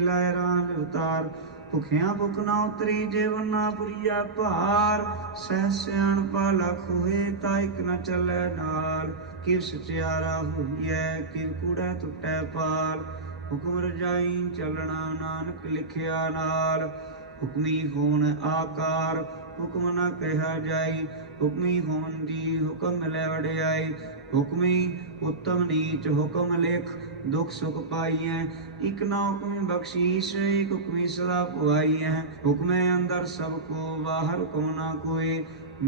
लहरां उतार भुखिया भुख ना उतरी जेवन ना पुरिया भार सह सियाण पाला खोए ताइक न चलै नाल किव सचियारा होइए किव कूड़ा टुटै पाल हुक्म रजाई चलना नानक लिखिया नाल हुक्मी होन आकार हुक्म न कहा जाई हुक्मी होन जी हुक्म मिलै वडियाई हुक्मी उत्तम नीच हुक्म लिख दुख सुख पाइए इक ना हुक्म बख्शीश एक हुक्मी सदा पुआई है हुक्म अंदर सबको बाहर हुक्म ना कोई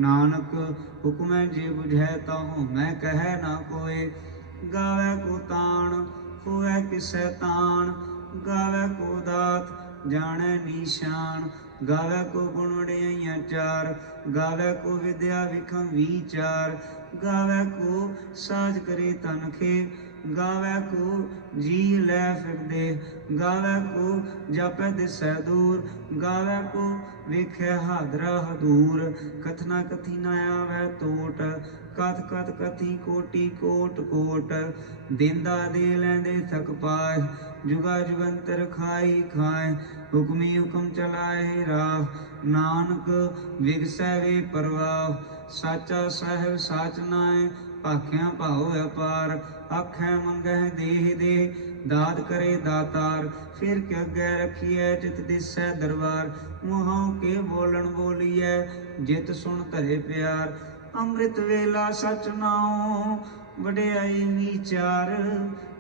नानक हुक्म जे बुझै ताहू मैं कह ना कोई गावे को ताण होए किसै ताण गावे को दात जाने निशान गावे को गुण वडियाइयां चार गावे को विद्या विखम विचार गावे को साज करे तन खे गावे को जी लै फिरदे गावे को जापै दिसै दूर गावे को वेख्या हादरा हदूर कथना कथी न आवे टोट कथ कथ कथी कोटि कोट कोट देंदा दे लैंदे थक पाए जुगा जुगंतर खाई खाए हुक्मी हुक्म चलाए राह नानक विगसै वे परवाह साचा साहिब साच नाए भाख्या भाव व्यापार आखै मंगै देह दे दाद करे दातार फिर के अगे रखिए जित दिसै दरबार मुहों के बोलन बोलिए जित सुन धरे प्यार अमृत वेला सच नाओ वडियाई विचार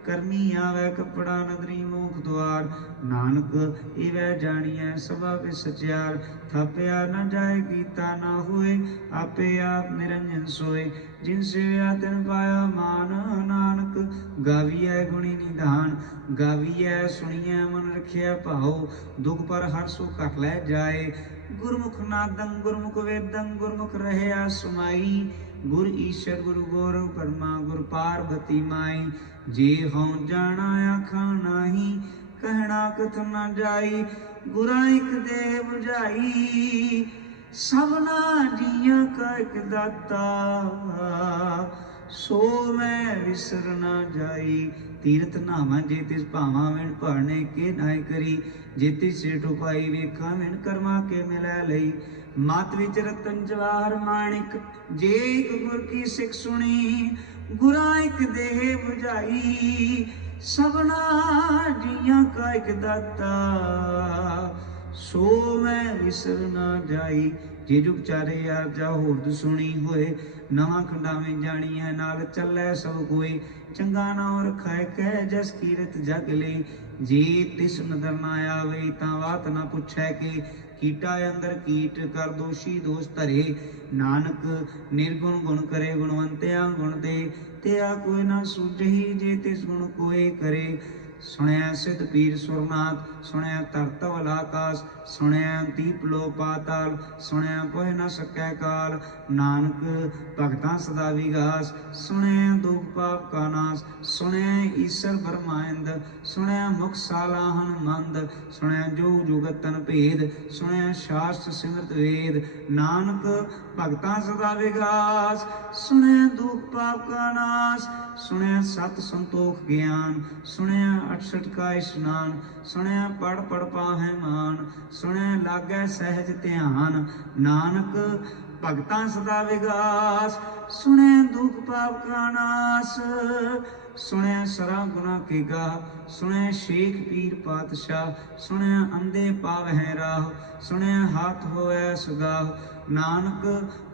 करनी आवे कपड़ा नदरी मुख द्वार नानक इवै जानिए सभा विच सचियार थापिया न जाए गीता ना होए आपे आप निरंजन सोए जिन सेविया तिन पाया मान नानक गाविए गुणी निधान गाविए सुनिए मन रखिए भाओ दुख पर हर सो घट लै जाए गुरमुख नादं गुरमुख वेदं गुरमुख रहया सुमाई गुर ईश्वर गुरु गौर ब्रह्मा गुर पार्वती माई जे हों जाना आखा नाही कहना कथ न जाई गुरा एक देह बुझाई सबना जिया का एक दाता सो मैं विसर न जाई तीरथ नावा जे तिस भावा विण भरने के नाय करी जे तिस सिर टुपाई वेखा विण कर्मा के मिलै लई मत विच रतन जवाहर माणिक जे एक गुर की सिख सुनी गुरा एक देह बुझाई सबना जिया का एक दाता सो मैं विसर ना जाई जे जुग चारे यार जा होरद सुनी होए नवा खंडावे जानी है नाल चलै सब कोई चंगा नाम रखै कह जस कीरत जग ले जे तिस नदर ना आवे तां बात ना पुछै के कीटा अंदर कीट कर दोषी दोष धरे नानक निर्गुण गुण करे गुणवंत्या गुण दे त्या कोई ना सूझही जे तिस गुण कोई करे सुनया सिद्ध पीर सुरनाथ सुनया धरतवल आकाश सुनया दीप लो पाताल सुनया कोह न सकै काल नानक भगतां सदा विगास सुनया दुख पाप का नाश सुनया ईश्वर ब्रह्मांड सुनया मुख सालाहन मंद सुनया जो जुगतन भेद सुनया शास्त्र सिमरत वेद नानक भगतां सदा विगास सुनया दुख पाप का नाश सुनया सत संतोख ज्ञान सुनया 68 का स्नान सुनया पढ़ पढ़ पाहै मान सुनया लागै सहज ध्यान नानक भगतां सदा विगास सुने दुख पाप का नाश सुने सरा गुना के गाह सुने शेख पीर पातशाह सुने अंधे पावै राह सुने हाथ होए सुगाह नानक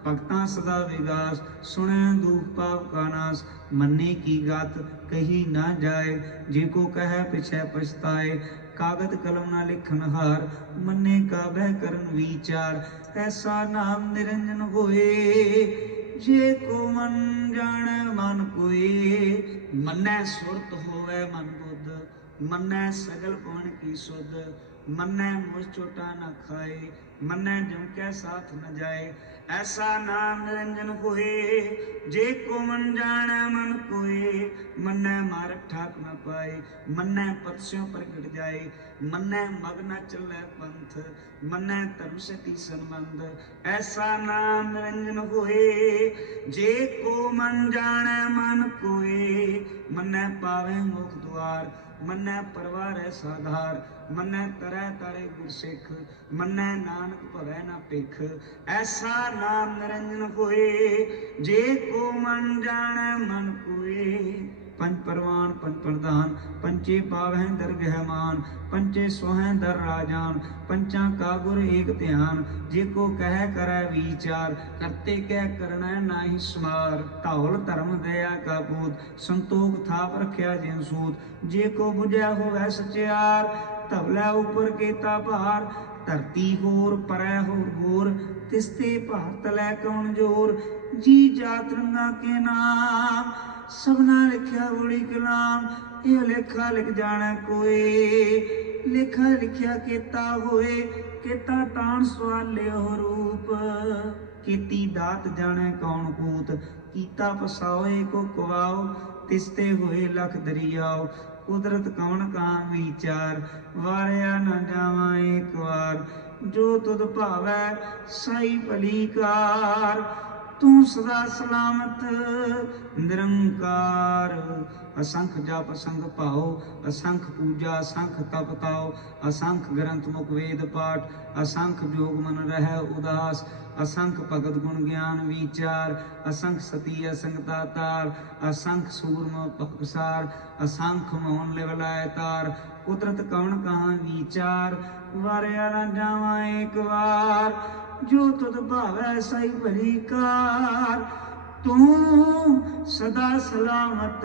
भगतां सदा विगास सुने दुख पाप का नाश मन्ने की गात कही ना जाए जिको कह पिछे पछताए कागद कलम ना लिखन हार मन्ने का बह करन विचार ऐसा नाम निरंजन होए जे को मन जाने मन कोई मन्ने सुरत होवे मन बुद्ध मन्ने सगल पवन की सुध मन्ने मुझ चोटा न खाए मन्ने जम के साथ न जाए ऐसा नाम निरंजन होए जे को मन जाने मन कोई मन्ने मारक ठाक न पाए मन्ने पत्स्यों प्रगट जाए मन्ने मग न चले पंथ मन्ने धर्म से संबंध ऐसा नाम निरंजन होए जे को मन जाने मन कोई मन्ने पावे मुख द्वार मन्नै परवारै साधार, मन्नै तरह तारे गुरसिख, मन्नै नानक भवै न भिख। ऐसा नाम निरंजन होए, जे को मन जाने मन कोए। पंच परवान पंच प्रधान, पंचे पावै दरगह मान, पंचे सोहै दर राजान, पंचा का गुर एक ध्यान। जे को कह करै विचार, करते कह करना नाहि समार। धौल धर्म दया का पूत, संतोख थाप रखिया जिन सूत। जे को बुझै होवै सचियार, धवलै ऊपर केता भार। धरती होर परै होर गोर, तिसते भार तलै कौन जोर। जी जात रंगा के नाम, सबना लिखिया बड़ी कलाम। ये लेखा लिख जाने कोई, लेखा लिखिया केता होए। केता तान सवाले हो रूप, केती दात जाने कौन कूत। कीता पसाओ को कुवाओ, तिसते होए लख दरियाओ। कुदरत कौन कहाँ विचार, वारिया न जावा एक बार। जो तुद भावै साई भली कार, तू सदा सलामत निरंकार। असंख जप असंख भाओ, असंख पूजा असंख तप ताओ। असंख ग्रंथ मुख वेद पाठ, असंख जोग मन रह उदास। असंख भगत गुण ज्ञान विचार, असंख सती असंख दातार। असंख सूरम पकसार, असंख मोहन लिवलाय तार। कुदरत कौन कहाँ विचार, वारिया न जावा एक बार। जो तुद भावै साई भली कार, तू सदा सलामत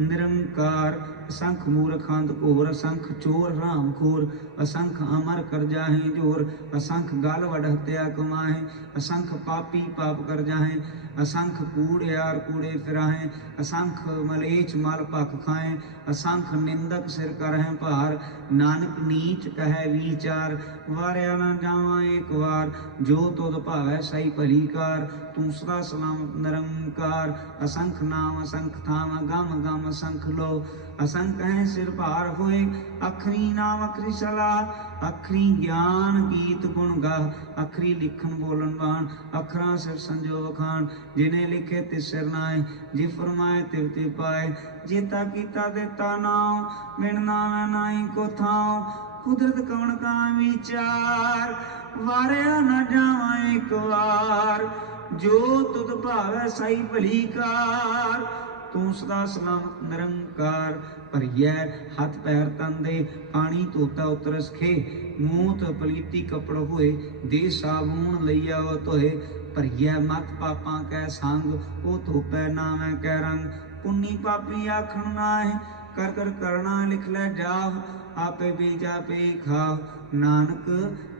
निरंकार। असंख मूर्खांत घोर, असंख चोर राम खोर। असंख अमर कर जाहे जोर, असंख गाल वड हत्या कमाहे। असंख पापी पाप कर जाहे, असंख कूड़ियार कूड़े फिराहें। असंख मलेच मल भख खाएं, असंख निंदक सिर करहें भार। नानक नीच कहे विचार, वारिया न जावा एक बार। जो तुद भावै साई भली कार, तू सदा सलामत निरंकार। असंख नाम असंख थाम, गम गम असंख लो। असंख है सिर भार होए, अखरी नाम अखरी सलाह। अखरी ज्ञान गीत गुण गाह, अखरी लिखन बोलन बाण। अखरा सिर संजो वखान, जिन्हें लिखे तिस सिर नाए। जे फरमाए तिव तिव पाए, जेता कीता देता नाम। बिन नामै नाई को थाम, कुदरत कौन का विचार। वारिया न जावा एक बार, जो तुद भावै साई भली कार। तू सदा सलामत निरंकार। भरियै हथ पैर तन दे, पानी धोता उतरस खे। मूत पलीती कपड़ होए, दे साबून लईया वो धोए। भरियै मत पापां कै संग, ओ धोपै नामै कै रंग। पुन्नी पापी आखन नाहि, कर कर करना लिख लै जाओ। आपे बीजा पे खाओ, नानक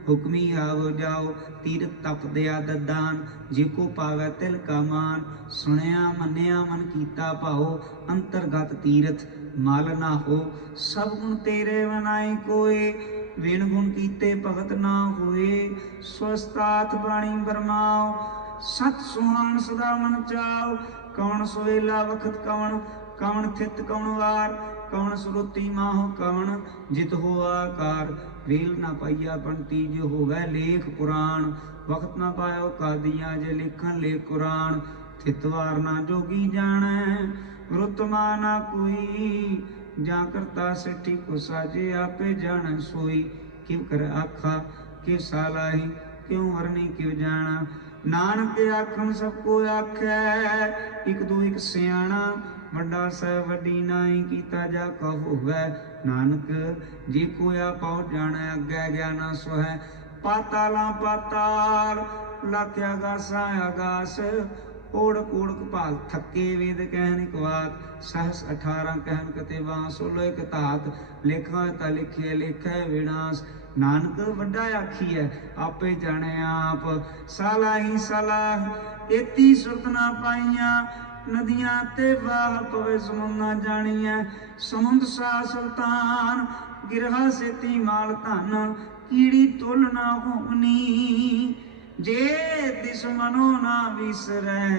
हुक्मी आव जाओ। तीरथ तप दया ददान, जेको पावै तिल का मान। सुनिया मन्निया मन कीता भाओ, अंतरगत तीरथ मल ना हो। सब गुण तेरे बनाई कोय, बिन गुण कीते भगत ना होए। स्वस्तात बाणी बरमाओ, सत सुहान सदा मन चाओ। कौन सुवेला वखत कवन, कवन थित कवन वार। कवन सुरुति माहो कवन, जित हो आकार। वेल ना पाइया पंती, जो होवै लेख पुराण। वक्त ना पायो कादियां, जे लिखन लेख कुरान। थितवार ना जोगी जानै, रुतमा ना कोई। जा करता सेठी को साजे, आपे जानै सोई। किव कर आखा किव सालाही, क्यों वरनी किव जाना। नानक आखन सबको आखै, इक दो इक सियाणा। वड्डा सह वड्डी नाई, कीता जा कह होवै। नानक जे कोया पाओ जानै, अग्गै ज्ञाना सोहै। पाताला पाताल, लाख्या गासा आगास। ओढ़क ओढ़क भाग थके, वेद कहन इक बात। सहस 18 कहन कते बां, 16 इक धात। लिखा ता लिखिए लेखै विनाश। नानक वड्डा आखिए, आपे जाने आप। सालाही सलाह, एती सुरत ना पाइया। नदियां ते वाह पवे समुंद ना जानिए। समुंद सा सुल्तान, गिरहा सेती माल धन। कीड़ी तुल ना होनी, जे दिस मनो ना विसरै।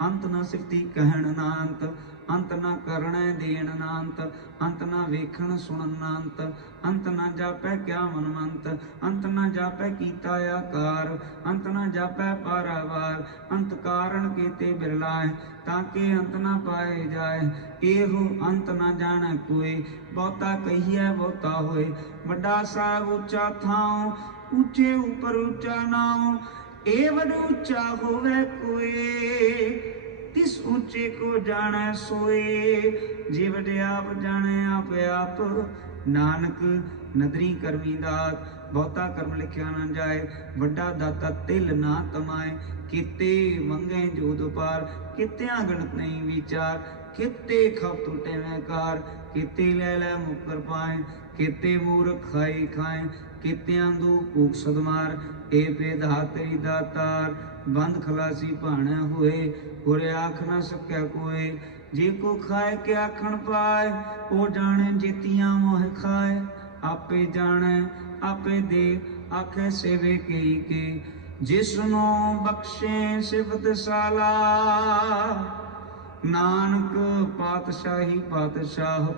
अंत न सिफती कहन ना अंत, अंत न करण देन नांत, अंत न वेखण सुनन नांत, अंत न जापै क्या मनमंत, अंत न जापै कीता आकार, अंत न जापै पारावार, अंत कारण केते बिरलाए, ताके अंत न पाए जाए, एहो अंत न जाने कोई, बहुता कहिए बहुता होए, वड्डा साग ऊंचा थाओ, ऊंचे ऊपर ऊंचा नाओ, ए वड ऊंचा होवे कोई, तिस ऊंचे को जाने सोए, जे वड आप जाने आप आप, नानक नदरी करमी दात, बहुता कर्म लिखिया न जाए, वड्डा दाता तिल ना तमाए, किते मंगे जोध पार, कित्या गणत नहीं विचार, किते खप टूटे में कार, किते ले ले मुकर पाए, किते मूर्ख खाई खाए, कित्या दू कूक सदमार, ए पे धातरी दातार, बंद खलासी भाणे हुए, उरे आख न सकै कोय, जे को खाए के आखण पाए, ओ जाने जेतियां मोह खाए, आपे जाने आपे दे, आखे सेवे के, जिसनो बख्शे सिफत साला, नानक पातशाही पातशाह,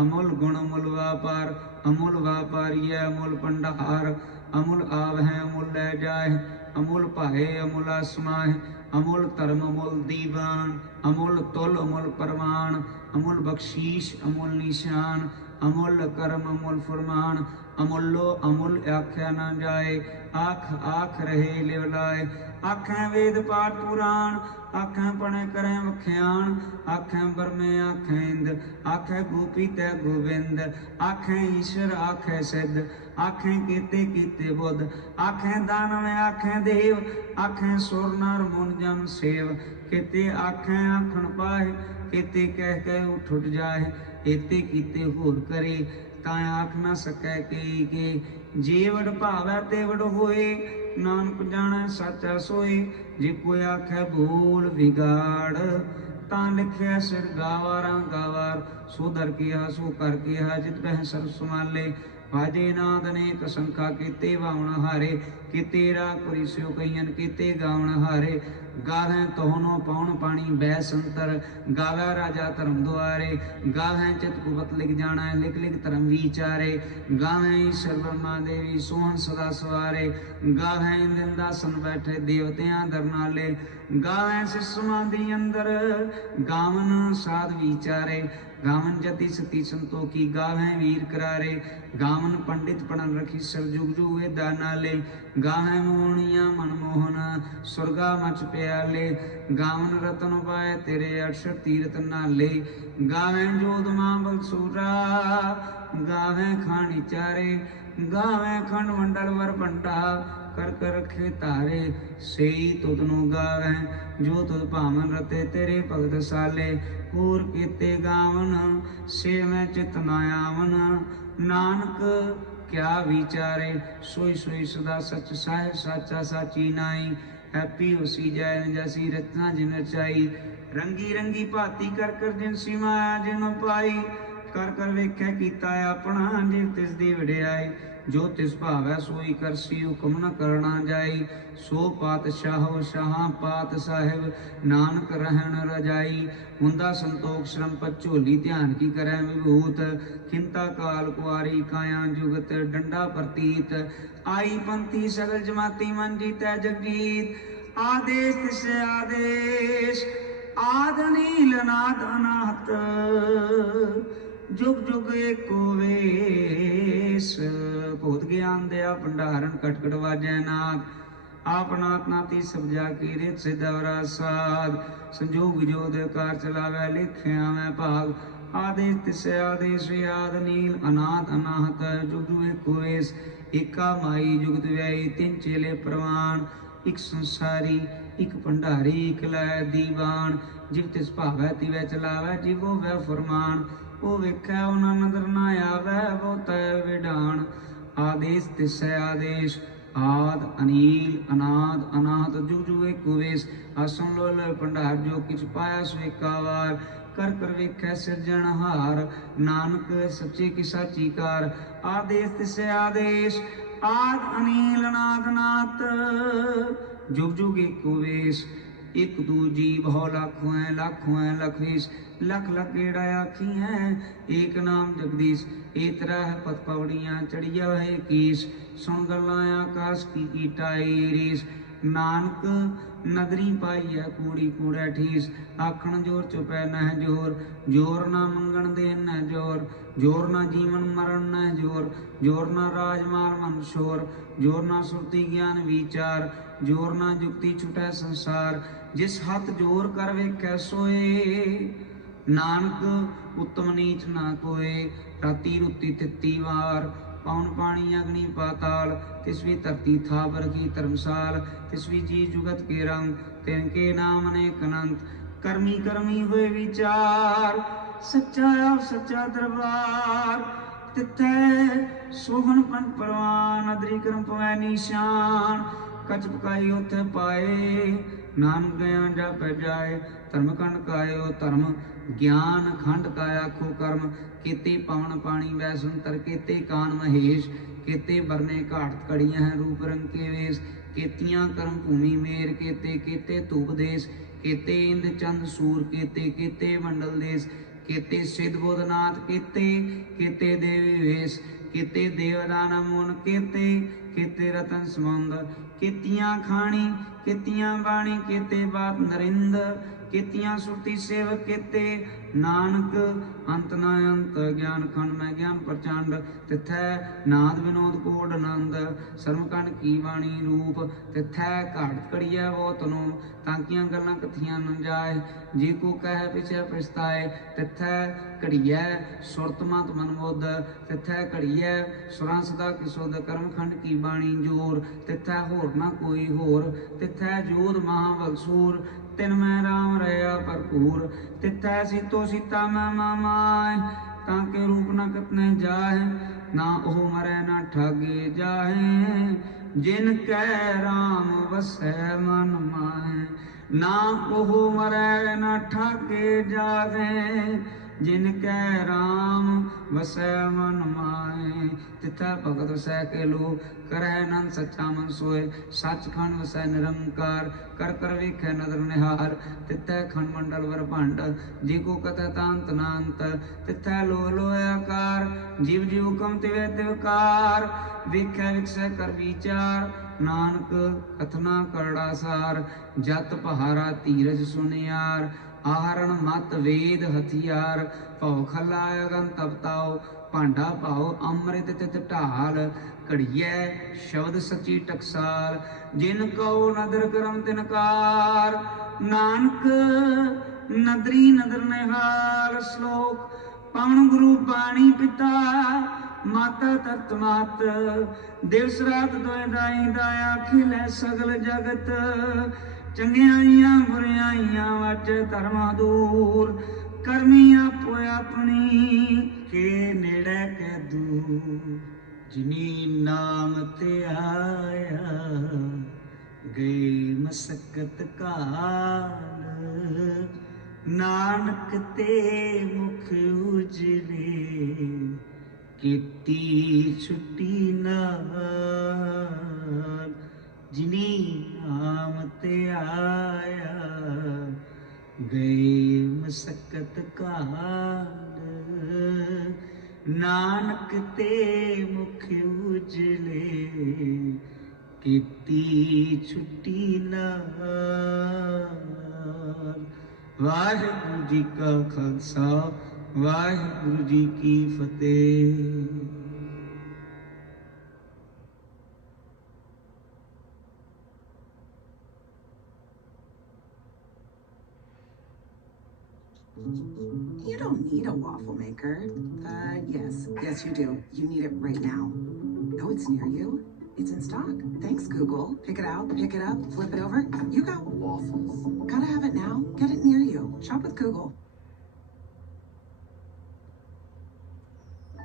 अमुल गुण अमुल व्यापार, अमुल व्यापारी अमुल भंडार, अमुल आव है अमुल ले जाए, अमुल पाए अमुल आसमाए, अमुल धर्म अमुल दीवान, अमुल तुल अमुल परमाण, अमुल बख्शीश अमुल निशान, अमुल कर्म अमुल फरमान, अमुलो अमुल आख्या न जाए, आख आख रहे लिवलाए, आखें वेद पाठ पुराण, आखें पढ़े करें वख्याण, आखें बरमे आखें इंद, आखें गोपी तै गोविंद, आखें ईश्वर आखें सिद्ध, आखें कीते कीते बुद्ध, आखें दानव आखें देव, आखें सुर नर मुन जन सेव, किते आखें आखण पाए, किते कह कह उठ उठ जाए, एते कीते होर करे, तां आख न सकै के, जे वड भावै ते वड होए, नानक जाने साचा सोए, जे कोई आखे भूल विगाड़, तां लिखिया सिर गावारा गावार, सो दर किया सो कर किया, जित बह सर्व संभाले, बाजे नाद अनेक संखा, किते वावण हारे, किते राकुरी स्यो कईयन, किते गावण हारे, गावें तोहनो पौन पानी बै संतर, गावे राजा धर्म दुआरे, गावें चित कुबत लिख जाना लिख लिख धर्म विचारे, गावें ईश्वर ब्रह्मा देवी सोहन सदा सवारे, गावें इंद्र दासन बैठे देवतियां दरनाले, गावें सिस समाधि अंदर, गावन साध विचारे, गावन जति सती संतोखी, गावें वीर करारे, गावन पंडित पढ़न रखी सब जुग जुग वेदा नाले, गावें मोहनिया मनमोहन सुरगा मच प्याले, गावन रतन पाए तेरे अक्षर तीरथ नाले, गावें जोध मां बलसूरा, गावें खानी चारे, गावें खंड मंडल वर भंडा, कर कर रखे तारे, सेई तुदनु गावें, जो तुद भावन रते तेरे भगत साले, पूर कीते गावन, से मैं चित न आवन, नानक क्या विचारे, सोई सोई सदा सच साहिब साचा साची नाई, हैप्पी होसी जय जैसी रचना जिन रचाई, रंगी रंगी भाती कर कर जिन सीमाया जिन पाई, कर कर वेख्या कीता अपना, जे तिस दी वडियाई, जो तिस भावै सोई करसी, हुक्म न करना जाई, सो पातशाह शाह पात साहिब, नानक रहन रजाई, हुंदा संतोख श्रम पचोली, ध्यान की करै विभूत, खिंता काल कुआरी काया जुगत, डंडा प्रतीत, आई पंथी सगल जमाती मन जीतै जगजीत, आदेश तिस आदेश, आद नील नाद अनाहत, जुग जुग एको वेश, भूत ज्ञान दया भंडारण कटकट वाजै नाथ, आप नाथ नाती सब जाकी रित सिद्धवरा साध, संजोग जोध कार चलावै लिखिया मैं भाग, आदेश तिस आदेश आद नील अनाथ अनाहत, जुग जुग एको वेश, एका माई जुगत व्याई, तिन चेले प्रवान, एक संसारी एक भंडारी एक लै दीवान, जिव तिस भावै तिवै चलावै, जिवो वै फरमान, ओ वेखै उना नदर ना आवे, वो तै विडान, आदेश तिस आदेश, आद अनील अनाद अनाहत, जुग जुग एको वेश, आसन लोल भंडार, जो किछ पाया सो एका वार, कर कर वेखै सिरजनहार, नानक सच्चे की साची कार, आदेश तिस आदेश, आद अनील अनाद अनाहत, जुग जुग एको वेश, एक दूजी भौ लाखों है लख वीस लख लख गेड़ा आखी है एक नाम जगदीश एतरा है पत पवड़ियाँ चढ़िया है कीस सुन गल्लां आकाश की टाई रीस नानक नदरी पाई है कूड़ी कूड़ा ठीस आखण जोर चुपै न जोर जोर ना मंगण देन न जोर जोर ना जीवन मरण न जोर जोर ना राजमाल मन शोर जोर ना सुरती ज्ञान विचार जोर ना जुक्ति छुटै संसार जिस हथ जोर कर वेखै सोए नानक उत्तम नीच ना कोय राती रुती तित्ती वार पौन पानी अग्नि पाताल तिसवी धरती था बरगी धर्मसाल तिसवी जी जुगत के रंग तिनके नाम अनेक अनंत कर्मी कर्मी हुए विचार सच्चा आप सच्चा दरबार तिथै सोहन पन परवान अदरी कर्म पवै निशान कच पकाई उथे पाए नानक गया जापै जाए धर्म खंड कायो धर्म ज्ञान खंड काया खो कर्म केते पवन पानी वैसंतर केते कान महेश केते बरने घाट कड़ियां हैं रूप रंग के वेश केतियां कर्म भूमि मेर केते केते धूप देश केते इंद चंद सूर केते केते मंडल देश केते सिद्ध बोधनाथ केते केते देवी वेश केते देवदान मुन केते केते रतन समुंद केतियां खानी केतियां बाणी केते बात नरिंद केतियां सुरती सेवक केते नानक अंत न अंत ज्ञान खंड में ज्ञान प्रचंड तिथै नाद विनोद कोड आनंद सर्वकंड की वाणी रूप तिथै घाट कड़िया वो तनु तांकियां गल्लां कथियां न जाए जे को कह पिछे पछताए तिथै घड़िया सुरत मत मन बुध तिथै घड़िया सुरां सदा किसुद कर्म खंड की बाणी जोर तिथै होर ना कोई होर तिथै जोध महाबलसूर तिन मैं राम रहा भरपूर तिथै सीतो सीता मैं मामाय ताके रूप न कतने जाए ना ओह मरै ना ठागे जाए जिन कै राम वसै मन माहे ना ओह मरै ना ठागे जाए जिन कै राम वसै मन माहे तिथै भगत वसै के लो करह नंद सच्चा मन सोए सचखंड वसै निरंकार कर कर वेखै नदर निहार तिथै खंड मंडल वर भंड जी को कथै तांत नांत तिथै लो लो आकार जीव जीव हुकम तिवै तिवकार वेखै विकसै कर विचार नानक कथना करड़ा सार जत पहारा धीरज सुनियार आहरण मत वेद हथियार भव खला अगन तपताओ भांडा पाओ अमृत तित ढाल घड़िया शब्द सची टकसाल जिन कहो नदर करम तिनकार नानक नदरी नदर निहाल श्लोक पवन गुरु बाणी पिता माता तत मात दिवस रात दोए दाई दाया खिलै सगल जगत चंगियाइयां बुरियाइयां वच धर्मा दूर करमी आपो अपनी के नेड़े के दूर जिनी नाम ते आया गई मसकत काल नानक ते मुख उजले कीती छुट्टी नाल जिनी नाम ते आया गए मसकत काल नानक ते मुख उजले कीती छुट्टी नाल वाहिगुरु जी का खालसा वाहिगुरु जी की फतेह। You don't need a waffle maker. Yes, you do. You need it right now. Oh, it's near you. It's in stock. Thanks, Google. Pick it out, pick it up, flip it over. You got waffles. Gotta have it now. Get it near you. Shop with Google.